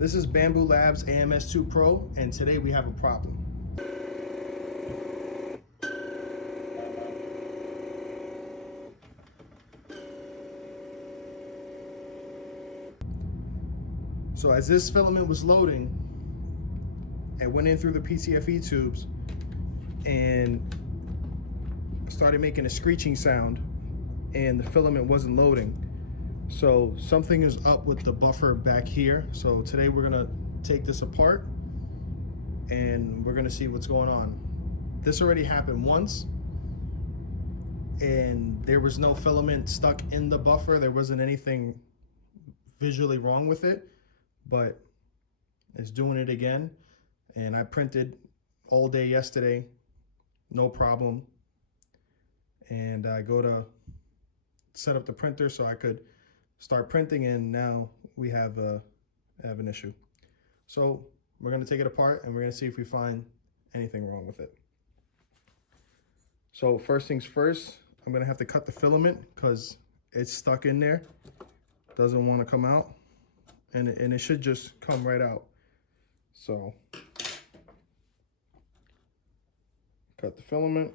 This is Bamboo Labs AMS 2 Pro, and today we have a problem. So as this filament was loading, it went in through the PTFE tubes and started making a screeching sound, and the filament wasn't loading. So something is up with the buffer back here. So today we're gonna take this apart and we're gonna see what's going on. This already happened once and there was no filament stuck in the buffer. There wasn't anything visually wrong with it, but it's doing it again. And I printed all day yesterday, no problem. And I go to set up the printer so I could start printing, and now we have an issue. So we're gonna take it apart and we're gonna see if we find anything wrong with it. So first things first, I'm gonna have to cut the filament because it's stuck in there. Doesn't want to come out, and it should just come right out. So cut the filament.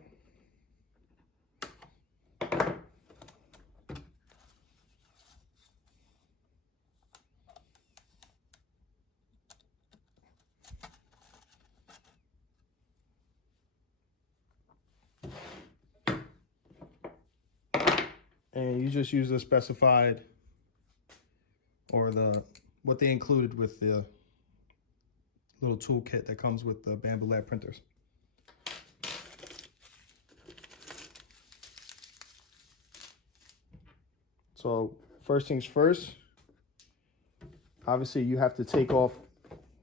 And you just use the specified, or what they included with the little toolkit that comes with the Bamboo Lab printers. So first things first, obviously you have to take off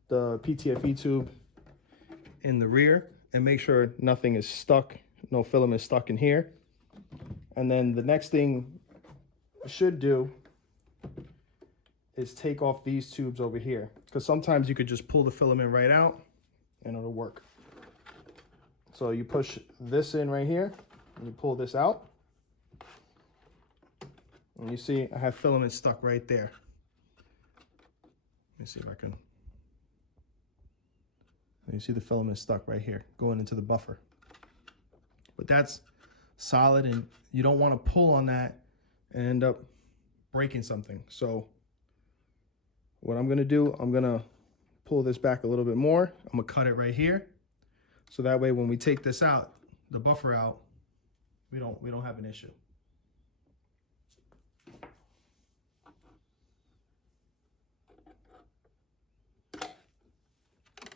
the PTFE tube in the rear and make sure nothing is stuck, no filament is stuck in here. And then the next thing you should do is take off these tubes over here, because sometimes you could just pull the filament right out and it'll work. So you push this in right here and you pull this out. And you see I have filament stuck right there. Let me see if I can. You see the filament stuck right here going into the buffer. But that's solid, and you don't want to pull on that and end up breaking something. So what I'm gonna do, I'm gonna pull this back a little bit more. I'm gonna cut it right here, so that way when we take this out, the buffer out, we don't have an issue.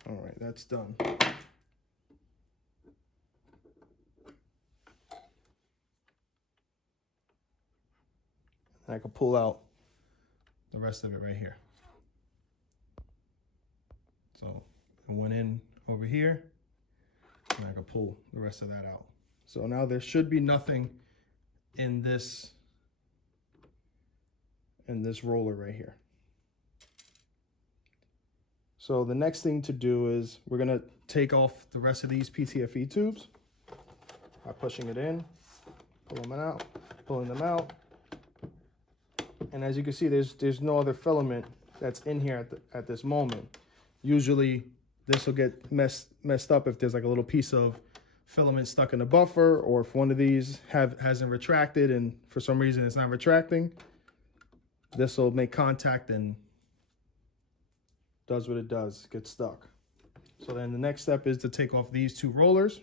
All right, that's done. And I can pull out the rest of it right here. So I went in over here and I can pull the rest of that out. So now there should be nothing in this roller right here. So the next thing to do is we're gonna take off the rest of these PTFE tubes by pushing it in, pulling them out. And as you can see, there's no other filament that's in here at this moment. Usually this will get messed up if there's like a little piece of filament stuck in the buffer, or if one of these hasn't retracted and for some reason it's not retracting. This will make contact and does what it does, gets stuck. So then the next step is to take off these two rollers,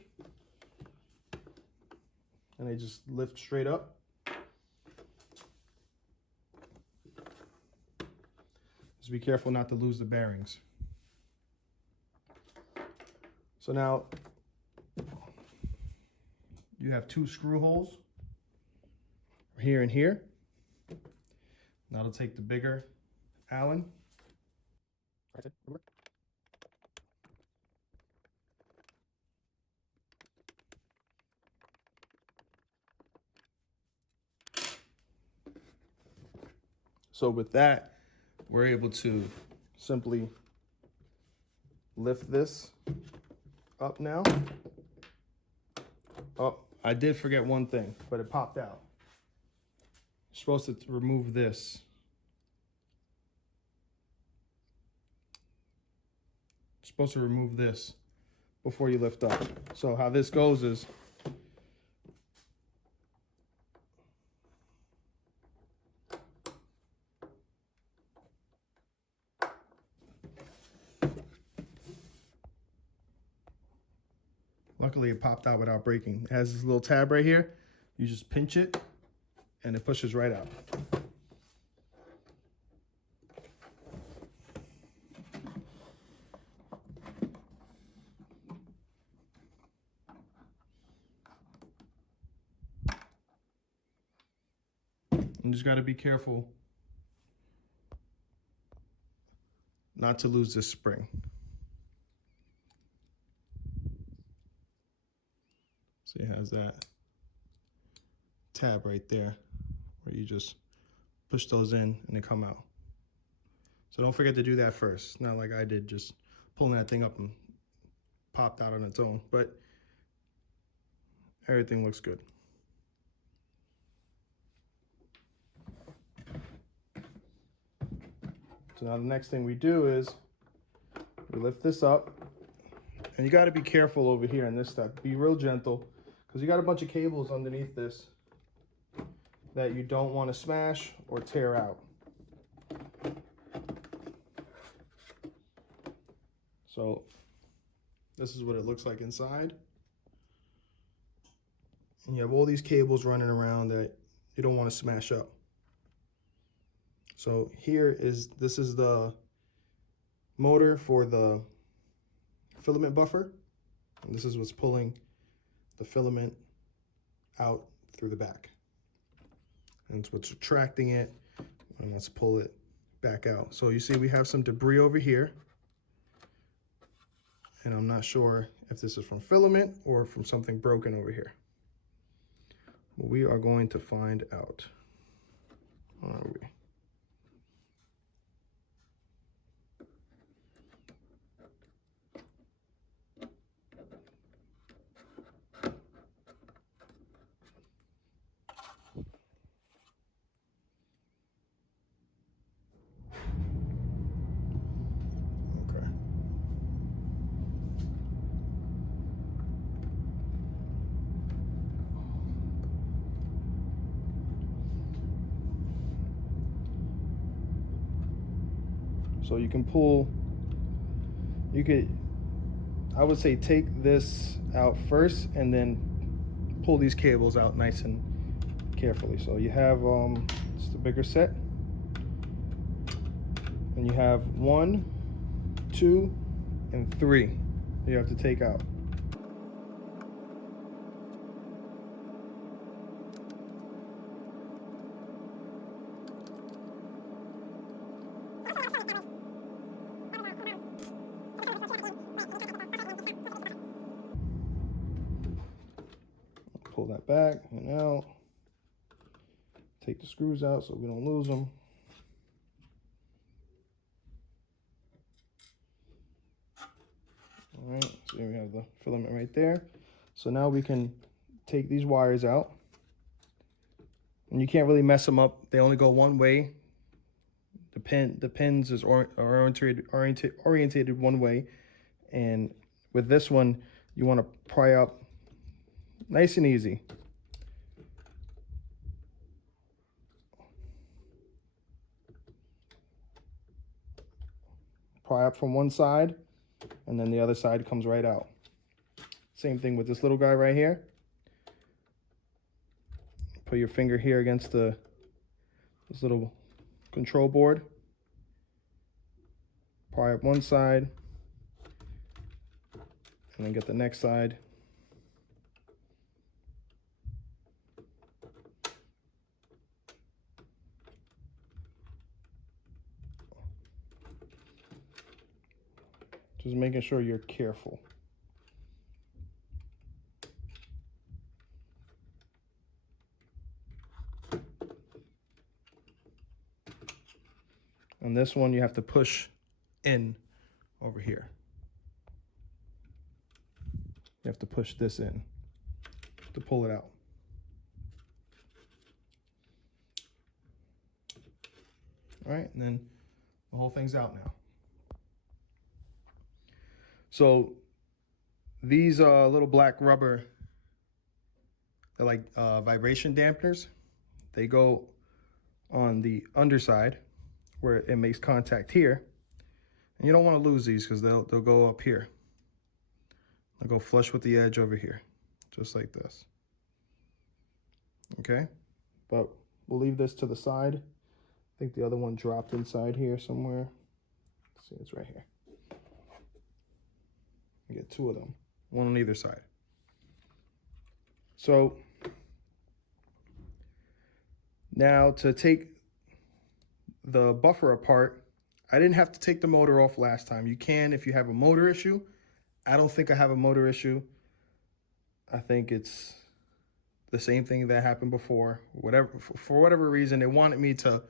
and they just lift straight up. Just be careful not to lose the bearings. So now you have two screw holes here and here. Now to take the bigger Allen. So with that, we're able to simply lift this up now. Oh, I did forget one thing, but it popped out. You're supposed to remove this supposed to remove this before you lift up. So how this goes is luckily it popped out without breaking. It has this little tab right here. You just pinch it and it pushes right out. You just got to be careful not to lose this spring. So it has that tab right there where you just push those in and they come out. So don't forget to do that first. Not like I did, just pulling that thing up and popped out on its own, but everything looks good. So now the next thing we do is we lift this up, and you got to be careful over here in this step. Be real gentle, because you got a bunch of cables underneath this that you don't want to smash or tear out. So this is what it looks like inside. And you have all these cables running around that you don't want to smash up. So this is the motor for the filament buffer. And this is what's pulling the filament out through the back. And it's what's attracting it, and let's pull it back out. So you see we have some debris over here. And I'm not sure if this is from filament or from something broken over here. We are going to find out. Where are we? Okay. So you can pull, I would say take this out first and then pull these cables out nice and carefully. So you have just a bigger set, and you have 1, 2, and 3 you have to take out. Pull that back and out. Take the screws out so we don't lose them. All right, so here we have the filament right there. So now we can take these wires out. And you can't really mess them up. They only go one way. The pins is orientated one way. And with this one, you want to pry up nice and easy. Pry up from one side, and then the other side comes right out. Same thing with this little guy right here. Put your finger here against this little control board. Pry up one side, and then get the next side. Just making sure you're careful. And this one you have to push in over here. You have to push this in to pull it out. All right, and then the whole thing's out now. So these little black rubber, they're like vibration dampeners. They go on the underside where it makes contact here. And you don't want to lose these because they'll go up here. They'll go flush with the edge over here, just like this. Okay, but we'll leave this to the side. I think the other one dropped inside here somewhere. Let's see, it's right here. You get two of them, one on either side. So now to take the buffer apart, I didn't have to take the motor off last time. You can if you have a motor issue. I don't think I have a motor issue. I think it's the same thing that happened before. Whatever, for whatever reason, they wanted me to,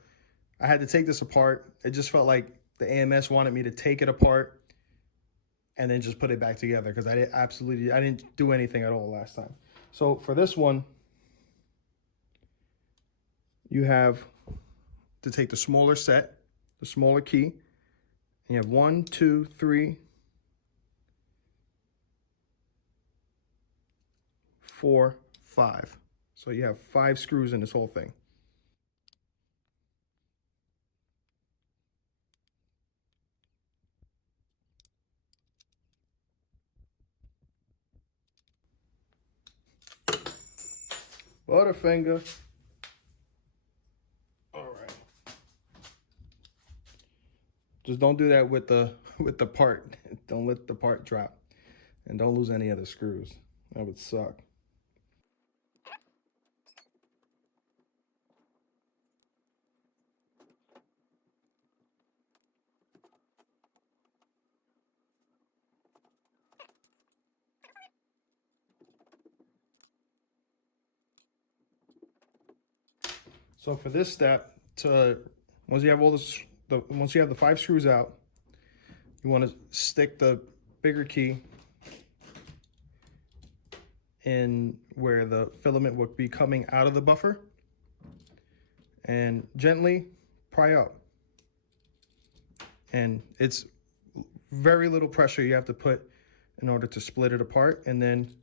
I had to take this apart. It just felt like the AMS wanted me to take it apart and then just put it back together because I didn't do anything at all last time. So for this one, you have to take the smaller set, the smaller key, and you have 1, 2, 3, 4, 5. So you have 5 screws in this whole thing. Butterfinger. All right. Just don't do that with the part. Don't let the part drop, and don't lose any of the screws. That would suck. So for this step, once you have once you have the 5 screws out, you want to stick the bigger key in where the filament would be coming out of the buffer, and gently pry up. And it's very little pressure you have to put in order to split it apart, and then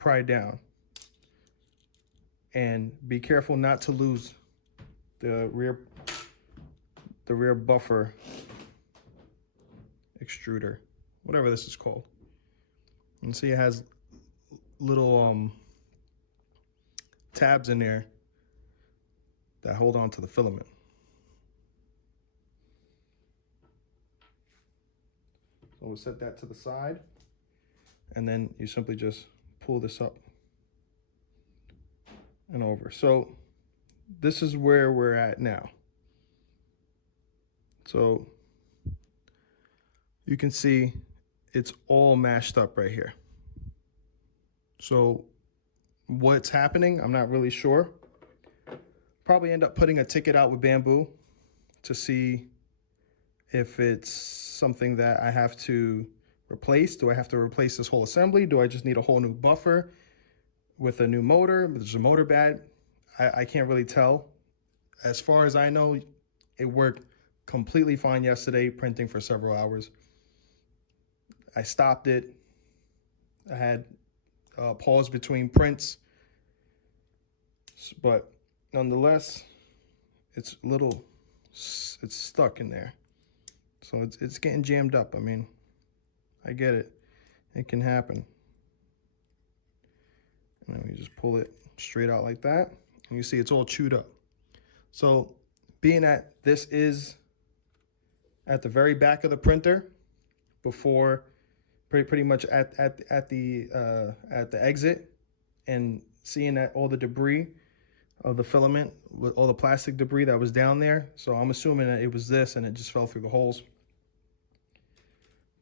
pry down. And be careful not to lose the rear buffer extruder, whatever this is called. And see, it has little tabs in there that hold on to the filament. So we'll set that to the side, and then you simply just pull this up and over. So this is where we're at now. So you can see it's all mashed up right here. So what's happening, I'm not really sure. Probably end up putting a ticket out with Bamboo to see if it's something that I have to replace. Do I have to replace this whole assembly? Do I just need a whole new buffer with a new motor? There's a motor bad. I can't really tell. As far as I know, it worked completely fine yesterday, printing for several hours. I stopped it. I had a pause between prints, but nonetheless, it's stuck in there. So it's getting jammed up. I mean, I get it. It can happen. And then you just pull it straight out like that. And you see it's all chewed up. So being that this is at the very back of the printer, before pretty much at the exit, and seeing that all the debris of the filament, with all the plastic debris that was down there. So I'm assuming that it was this and it just fell through the holes.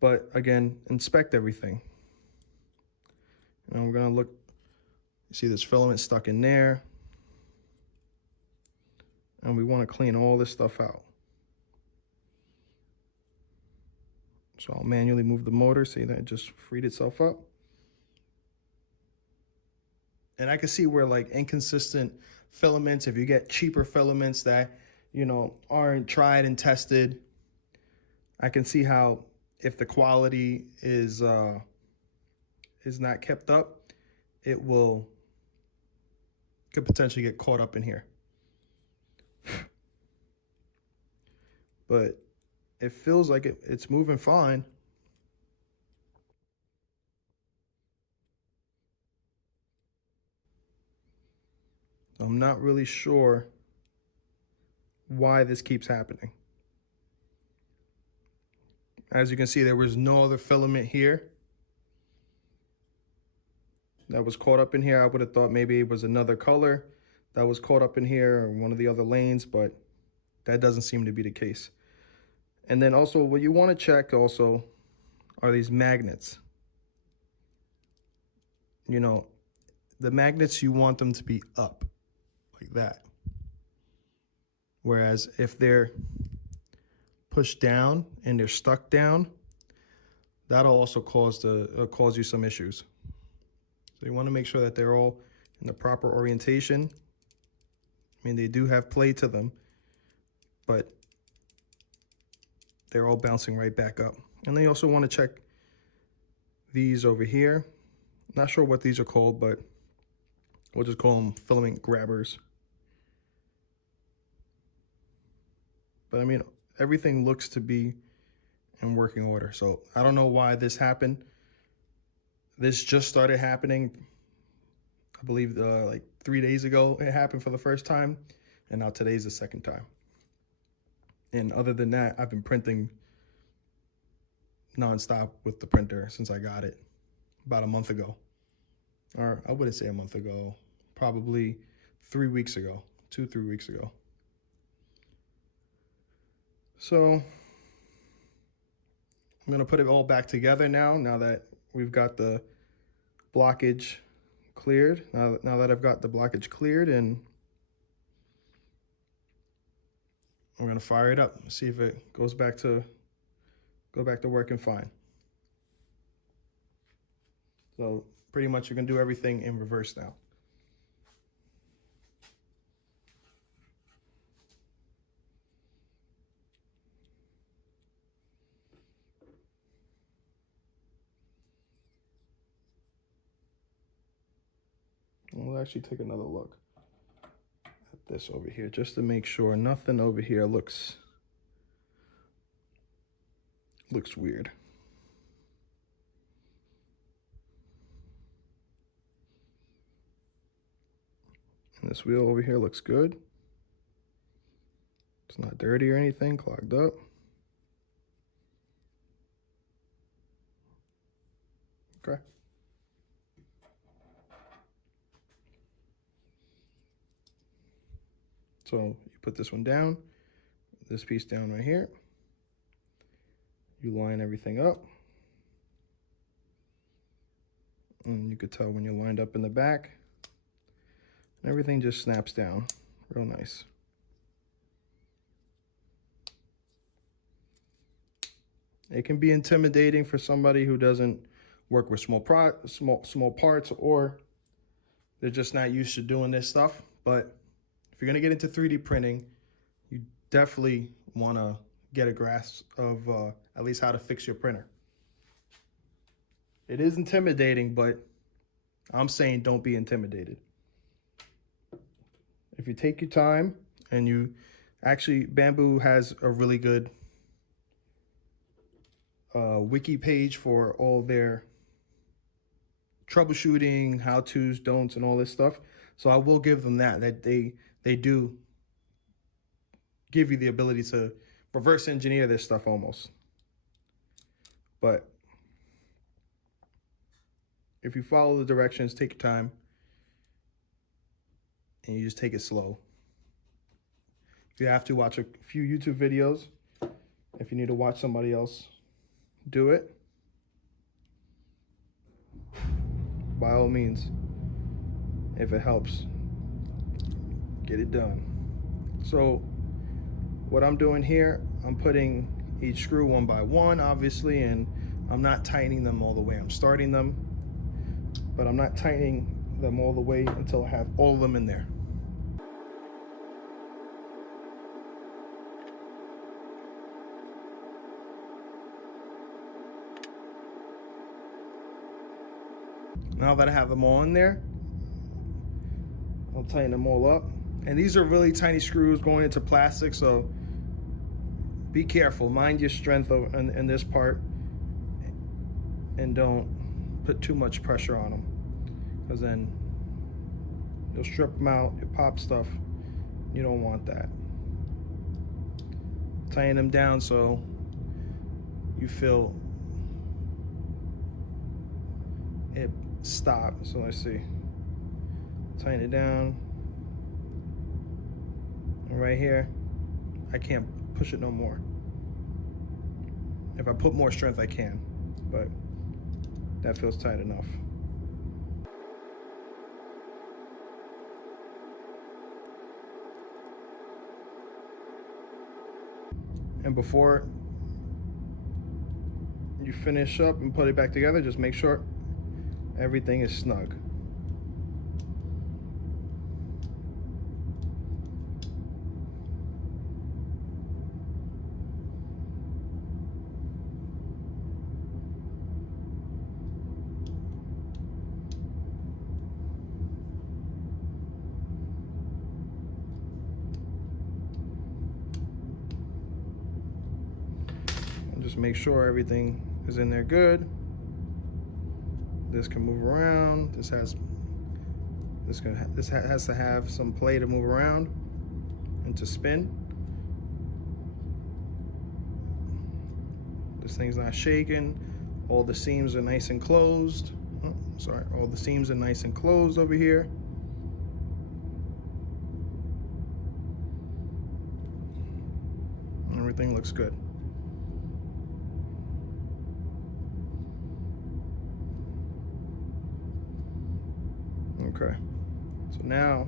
But again, inspect everything. And we're gonna look, you see this filament stuck in there. And we want to clean all this stuff out. So I'll manually move the motor, see that it just freed itself up. And I can see where like inconsistent filaments, if you get cheaper filaments that, you know, aren't tried and tested, I can see how if the quality is not kept up, it could potentially get caught up in here. But it feels like it's moving fine. I'm not really sure why this keeps happening. As you can see, there was no other filament here that was caught up in here. I would have thought maybe it was another color that was caught up in here or one of the other lanes, but that doesn't seem to be the case. And then also what you want to check also are these magnets. You know, the magnets, you want them to be up like that. Whereas if they're pushed down and they're stuck down, that'll also cause you some issues. So you want to make sure that they're all in the proper orientation. I mean, they do have play to them, but they're all bouncing right back up. And then you also want to check these over here. Not sure what these are called, but we'll just call them filament grabbers. But I mean, everything looks to be in working order. So I don't know why this happened. This just started happening, I believe like 3 days ago it happened for the first time, and now today's the second time. And other than that, I've been printing nonstop with the printer since I got it about a month ago. Or I wouldn't say a month ago, probably 3 weeks ago, 2-3 weeks ago. So I'm gonna put it all back together now that we've got the blockage cleared. Now that I've got the blockage cleared, and we're gonna fire it up, see if it goes back to working fine. So pretty much you're gonna do everything in reverse now. We'll actually take another look at this over here just to make sure nothing over here looks weird. And this wheel over here looks good. It's not dirty or anything, clogged up. Okay. So you put this one down, this piece down right here. You line everything up. And you could tell when you're lined up in the back. And everything just snaps down real nice. It can be intimidating for somebody who doesn't work with small parts, or they're just not used to doing this stuff. But if you're gonna get into 3D printing, you definitely wanna get a grasp of at least how to fix your printer. It is intimidating, but I'm saying don't be intimidated. If you take your time and Bamboo has a really good wiki page for all their troubleshooting, how-tos, don'ts, and all this stuff. So I will give them that they do give you the ability to reverse engineer this stuff almost. But if you follow the directions, take your time, and you just take it slow. If you have to, watch a few YouTube videos. If you need to watch somebody else do it, by all means, if it helps, get it done. So what I'm doing here, I'm putting each screw one by one, obviously, and I'm not tightening them all the way. I'm starting them, but I'm not tightening them all the way until I have all of them in there. Now that I have them all in there, I'll tighten them all up. And these are really tiny screws going into plastic, so be careful. Mind your strength in this part, and don't put too much pressure on them, because then you'll strip them out, you pop stuff. You don't want that. Tighten them down so you feel it stop. So let's see. Tighten it down. And right here, I can't push it no more. If I put more strength, I can, but that feels tight enough. And before you finish up and put it back together, just make sure everything is snug. And just make sure everything is in there good. This can move around. This has to have some play to move around and to spin. This thing's not shaking. All the seams are nice and closed. Oh, sorry, all the seams are nice and closed over here. Everything looks good. Okay, so now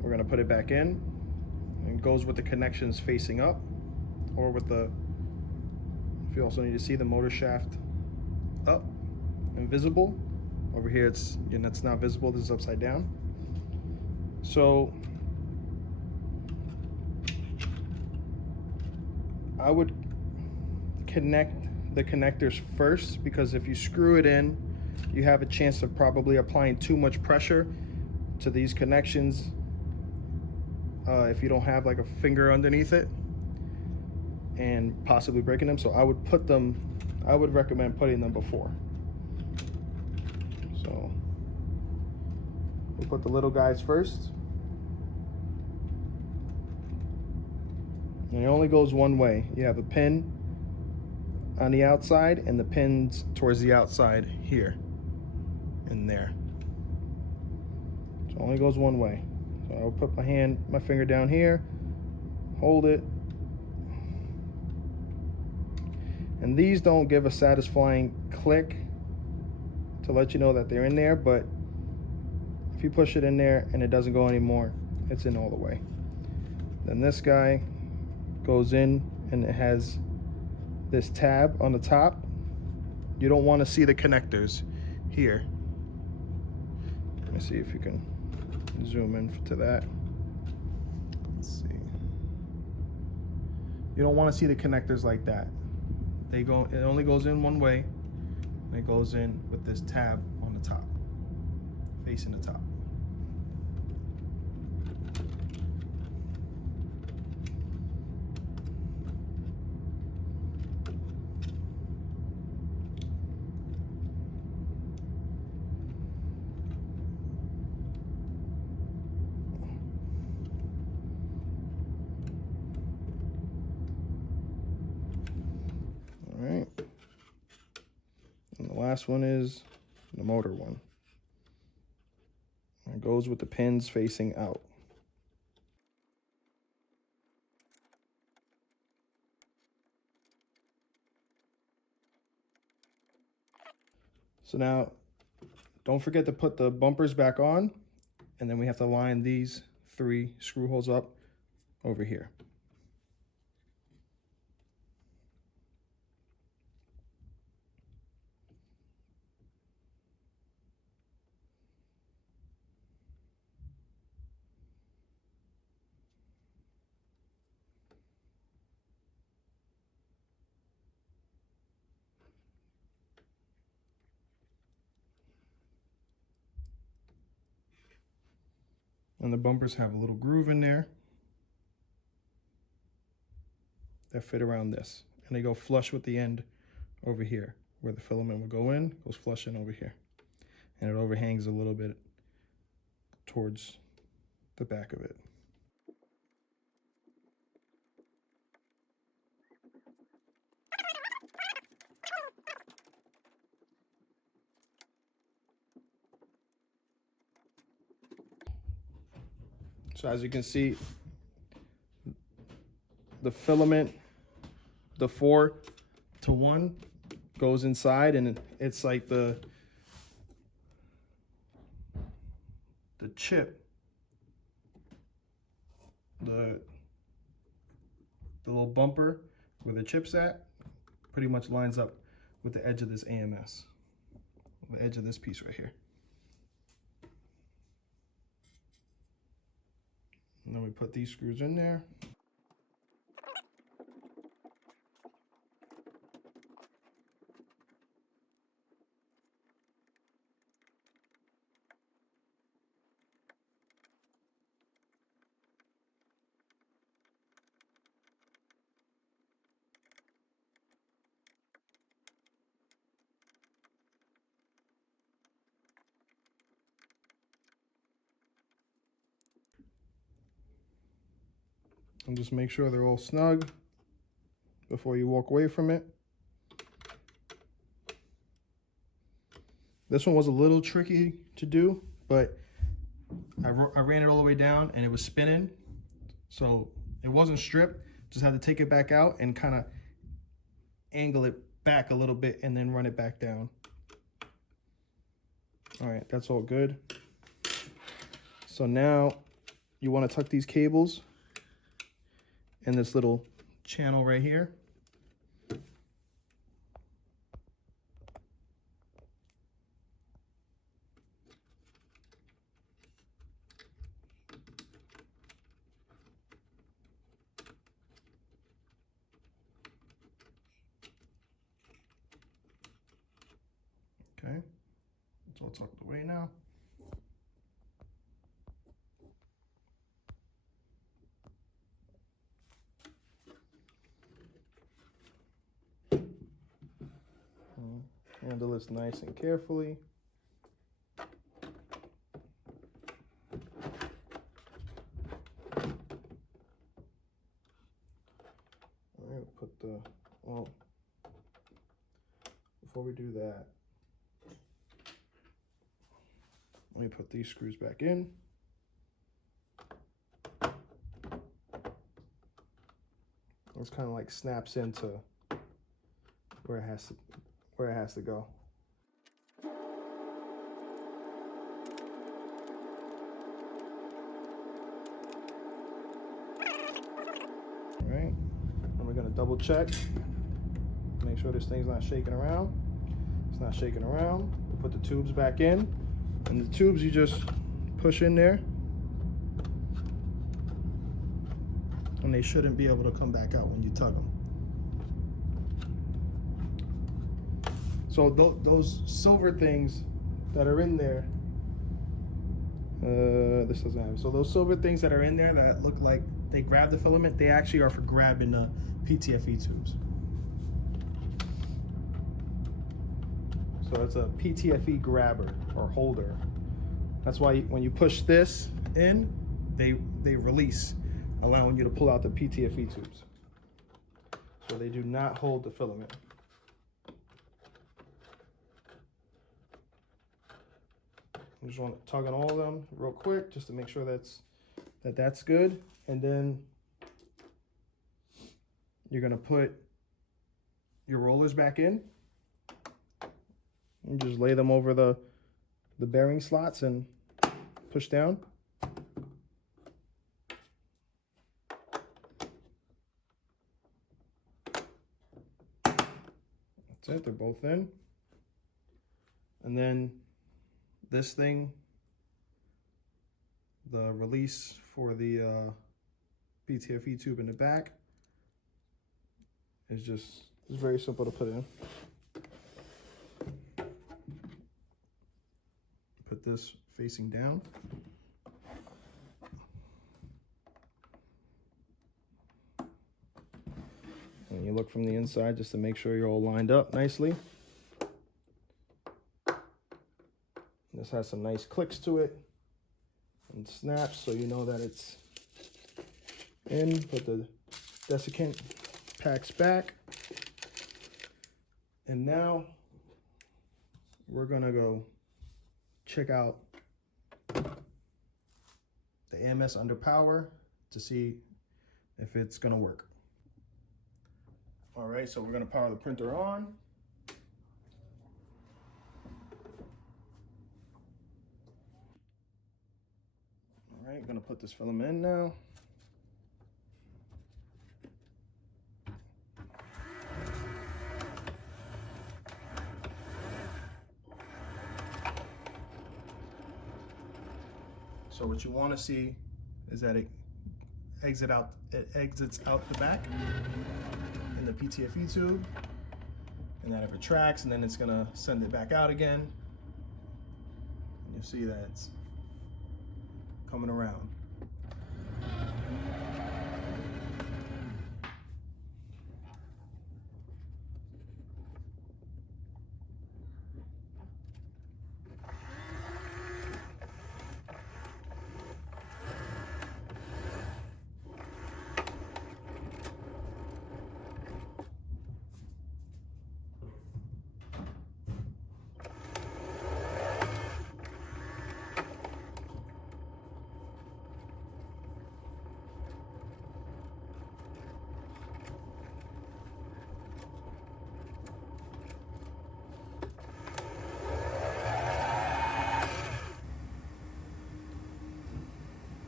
we're gonna put it back in. And it goes with the connections facing up, or with the, if you also need to see the motor shaft up and visible. Over here it's not visible, this is upside down. So I would connect the connectors first, because if you screw it in, you have a chance of probably applying too much pressure to these connections if you don't have like a finger underneath it, and possibly breaking them. So I would recommend putting them before. So we'll put the little guys first. And it only goes one way. You have a pin on the outside and the pins towards the outside here and there. So it only goes one way. So I'll put my finger down here, hold it. And these don't give a satisfying click to let you know that they're in there, but if you push it in there and it doesn't go anymore, it's in all the way. Then this guy goes in and it has this tab on the top. You don't want to see the connectors here. Let me see if you can zoom in to that. Let's see. You don't want to see the connectors like that. It only goes in one way, and it goes in with this tab on the top, facing the top. All right. And the last one is the motor one. It goes with the pins facing out. So now, don't forget to put the bumpers back on, and then we have to line these 3 screw holes up over here. And the bumpers have a little groove in there that fit around this. And they go flush with the end over here. Where the filament will go in, goes flush in over here. And it overhangs a little bit towards the back of it. So as you can see, the filament, the 4-to-1 goes inside, and it's like the chip, the little bumper where the chip's at, pretty much lines up with the edge of this AMS, the edge of this piece right here. And then we put these screws in there. And just make sure they're all snug before you walk away from it. This one was a little tricky to do, but I ran it all the way down and it was spinning. So it wasn't stripped, just had to take it back out and kind of angle it back a little bit and then run it back down. All right, that's all good. So now you want to tuck these cables in this little channel right here. Okay, it's all tucked away now. Handle this nice and carefully. All right, put the, well, before we do that, let me put these screws back in. This kind of like snaps into where it has to go. All right, and we're gonna double check, make sure this thing's not shaking around. It's not shaking around. We'll put the tubes back in, and the tubes you just push in there, and they shouldn't be able to come back out when you tug them. So those silver things that are in there, this doesn't have it. So those silver things that are in there that look like they grab the filament, they actually are for grabbing the PTFE tubes. So it's a PTFE grabber or holder. That's why when you push this in, they release, allowing you to pull out the PTFE tubes. So they do not hold the filament. I just want to tug on all of them real quick just to make sure that's good. And then you're going to put your rollers back in and just lay them over the bearing slots and push down. That's it, they're both in. And then this thing, the release for the PTFE tube in the back, it's very simple to put in. Put this facing down. And you look from the inside just to make sure you're all lined up nicely. This has some nice clicks to it and snaps, so you know that it's in. Put the desiccant packs back. And now we're gonna go check out the AMS under power to see if it's gonna work. All right, so we're gonna power the printer on. All right, gonna put this filament in now. So what you want to see is that it exits out the back in the PTFE tube, and that it retracts, and then it's gonna send it back out again. And you'll see that it's coming around.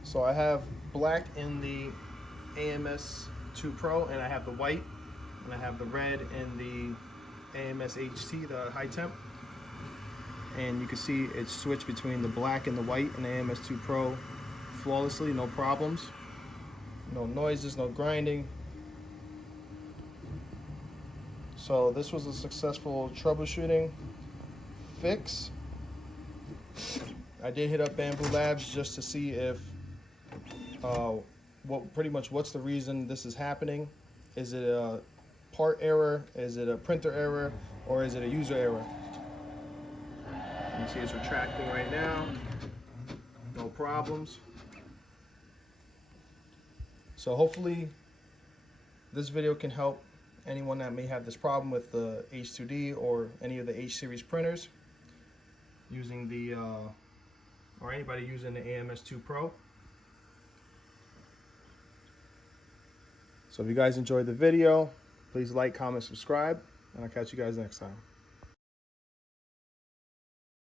So I have black in the AMS 2 Pro, and I have the white, and I have the red in the AMS HT, the high temp. And you can see it switched between the black and the white in the AMS 2 Pro flawlessly, no problems, no noises, no grinding. So this was a successful troubleshooting fix. I did hit up Bamboo Labs just to see if what's the reason this is happening. Is it a part error? Is it a printer error? Or is it a user error? You see it's retracting right now. No problems. So hopefully this video can help anyone that may have this problem with the H2D or any of the H series printers using the or anybody using the AMS 2 Pro. So if you guys enjoyed the video, please like, comment, subscribe, and I'll catch you guys next time.